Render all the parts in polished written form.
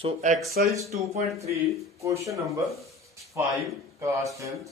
So exercise 2.3 question number 5 class 10th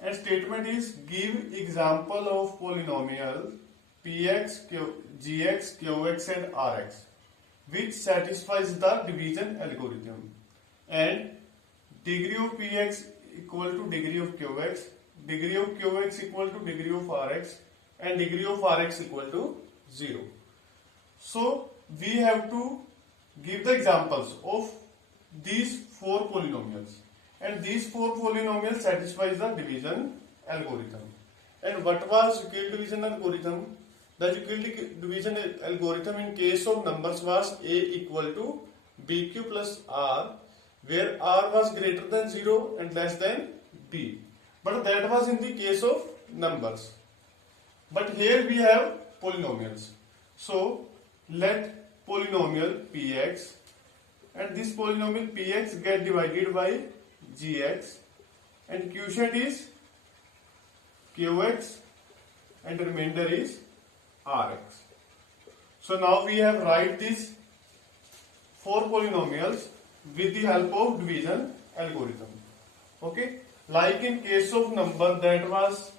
and statement is give example of polynomial px, gx, qx and rx which satisfies the division algorithm and degree of px equal to degree of qx, degree of qx equal to degree of rx and degree of rx equal to 0. So we have to give the examples of these four polynomials and these four polynomials satisfies the division algorithm. And what was Euclid division algorithm? The Euclid division algorithm in case of numbers was a equal to bq plus r, where r was greater than 0 and less than b. But that was in the case of numbers. But here we have polynomials. So let polynomial px and this polynomial px get divided by gx and quotient is qx and the remainder is rx. So now we have write these four polynomials with the help of division algorithm. Okay, like in case of number that was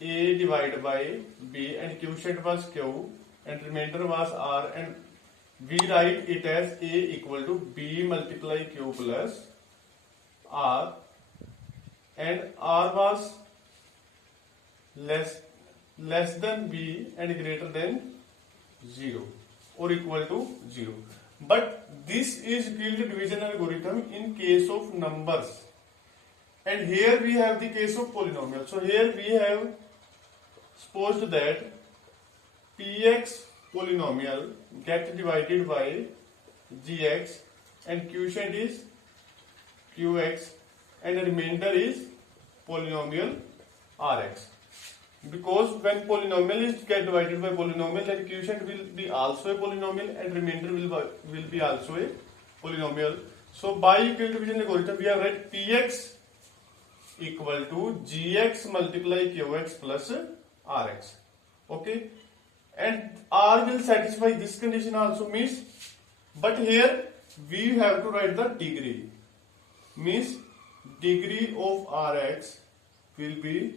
a divided by b and quotient was q and remainder was r, and we write it as a equal to b multiply q plus r, and r was less than b and greater than 0 or equal to 0. But this is Euclid division algorithm in case of numbers, and here we have the case of polynomial. So here we have supposed that px polynomial get divided by gx and quotient is qx and the remainder is polynomial rx. Because when polynomial is get divided by polynomial, then quotient will be also a polynomial and remainder will be also a polynomial. So by Euclid division algorithm we have write px equal to gx multiply qx plus rx. Okay, and r will satisfy this condition also, means, but here we have to write the degree, means degree of rx will be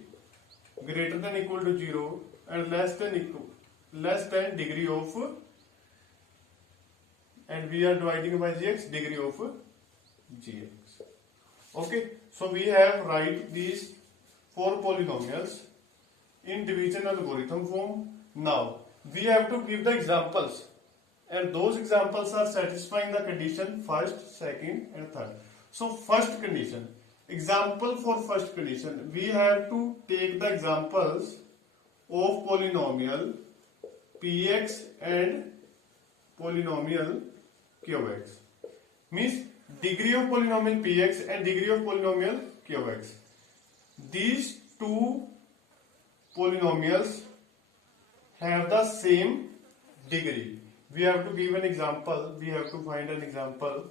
greater than equal to 0 and less than degree of, and we are dividing by gx, degree of gx. Okay, so we have write these four polynomials in division algorithm form. Now we have to give the examples, and those examples are satisfying the condition first, second and third. So first condition, example for first condition, we have to take the examples of polynomial px and polynomial qx, means degree of polynomial px and degree of polynomial qx. These two polynomials have the same degree. We have to give an example, we have to find an example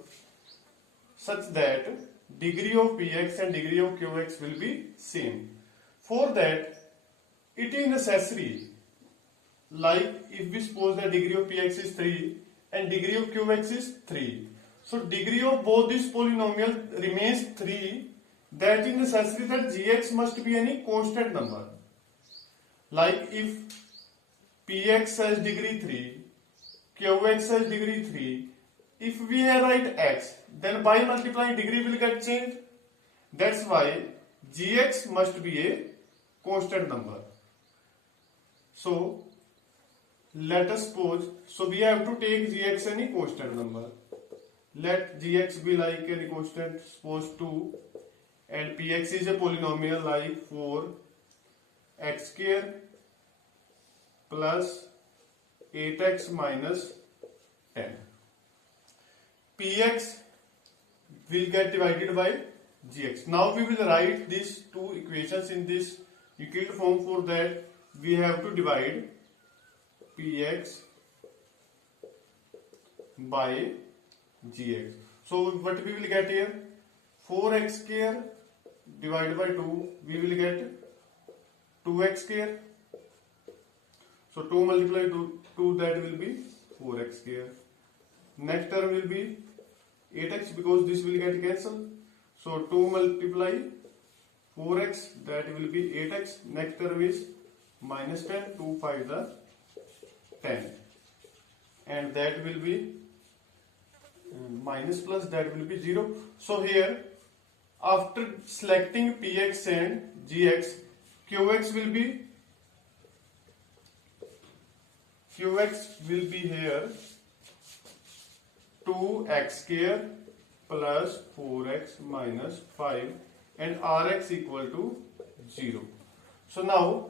such that degree of px and degree of qx will be same. For that, it is necessary, like if we suppose that degree of px is 3 and degree of qx is 3, so degree of both these polynomial remains 3, that is necessary that gx must be any constant number. Like if px has degree 3, qx has degree 3, if we write x, then by multiplying degree will get changed. That's why gx must be a constant number. So let us suppose, so we have to take gx any constant number. Let gx be like any constant, suppose 2, and px is a polynomial like 4 x square plus 8x minus 10. Px will get divided by gx. Now we will write these two equations in this Euclid form. For that we have to divide px by gx. So what we will get here, 4x square divided by 2, we will get 2x square. So 2 multiplied 2, that will be 4x square. next term will be 8x because this will get cancelled. So 2 multiply 4x, that will be 8x. Next term is minus 10, 2 5 the 10, and that will be minus plus, that will be 0. So here after selecting px and gx, qx will be here 2x square plus 4x minus 5 and rx equal to 0. So now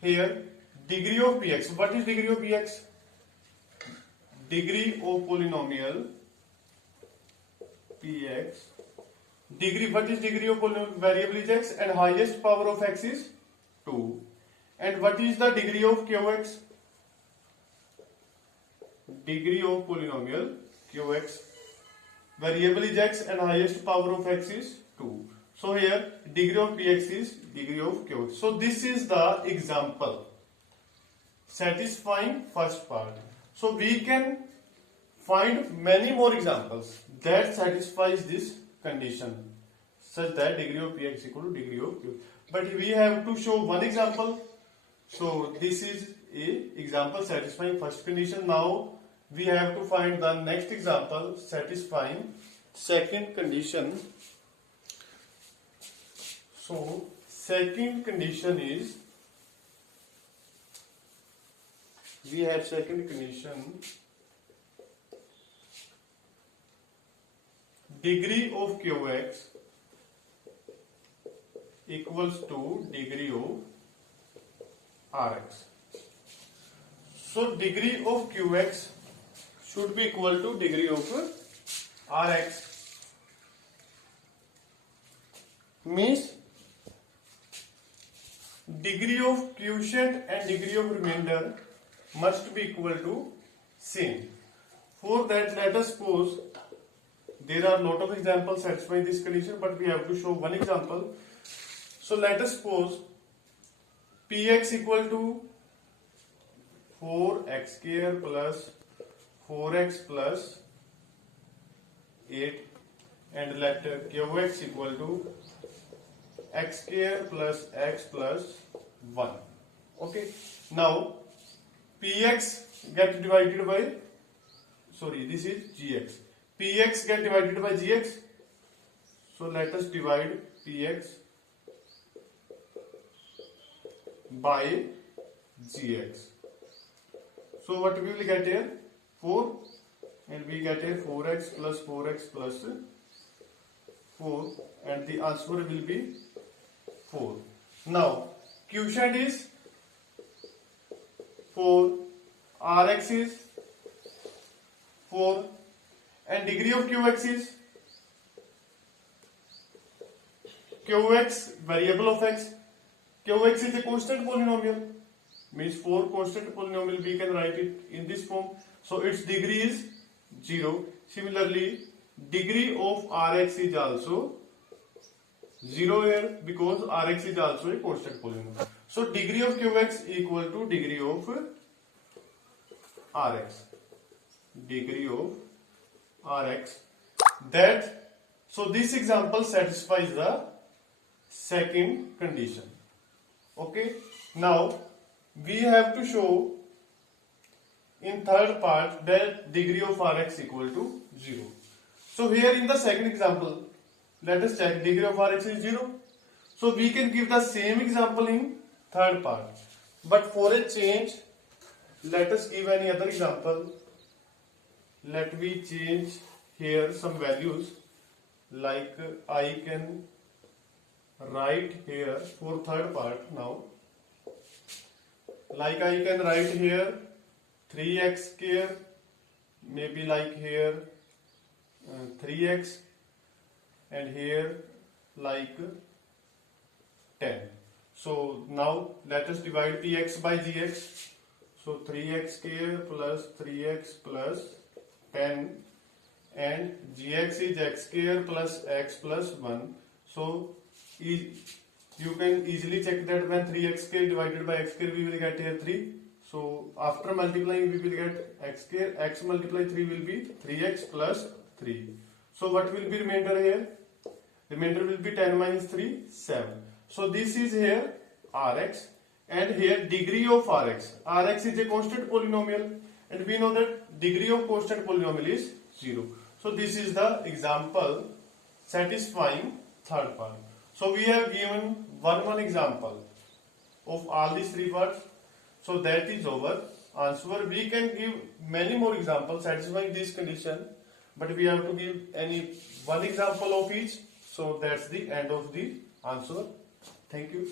here degree of px, what is degree of px? Degree of polynomial px, degree, what is degree of polynomial? Variable is x and highest power of x is 2. And what is the degree of qx? Degree of polynomial qx, variable is x and highest power of x is 2. So here degree of px is degree of qx. So this is the example satisfying first part. So we can find many more examples that satisfies this condition, such that degree of px equal to degree of qx. But we have to show one example. So this is a example satisfying first condition. Now we have to find the next example satisfying second condition. So second condition is, we have second condition, degree of qx equals to degree of rx. So degree of qx should be equal to degree of rx, means degree of quotient and degree of remainder must be equal to same. For that, let us suppose there are a lot of examples satisfying this condition, but we have to show one example. So let us suppose px equal to 4x square plus 4x plus 8, and let qx equal to x square plus x plus 1. Okay. Now px get divided by, sorry, this is gx. Px get divided by gx. So let us divide px by gx. So what we will get here? 4, and we get here 4x plus 4x plus 4, and the answer will be 4. Now quotient is 4, rx is 4, and degree of qx is qx, variable of x. Qx is a constant polynomial, means for constant polynomial we can write it in this form. So its degree is 0. Similarly, degree of rx is also 0 here, because rx is also a constant polynomial. So degree of qx equal to degree of rx. Degree of rx. That, so this example satisfies the second condition. Okay. Now we have to show in third part that degree of rx equal to 0. So here in the second example, let us check degree of rx is 0. So we can give the same example in third part. But for a change, let us give any other example. Let me change here some values, like I can write here for third part now. Like I can write here 3x square, maybe like here 3x, and here like 10. So now let us divide px by gx. So 3x square plus 3x plus 10, and gx is x square plus x plus 1. So you can easily check that when 3x square divided by x square we will get here 3. So after multiplying, we will get x square. X multiply 3 will be 3x plus 3. So what will be remainder here? Remainder will be 10 minus 3, 7. So this is here Rx, and here degree of Rx. Rx is a constant polynomial, and we know that degree of constant polynomial is 0. So this is the example satisfying third part. So we have given one example of all these three parts. So that is our answer. We can give many more examples satisfying this condition, but we have to give any one example of each. So that's the end of the answer. Thank you.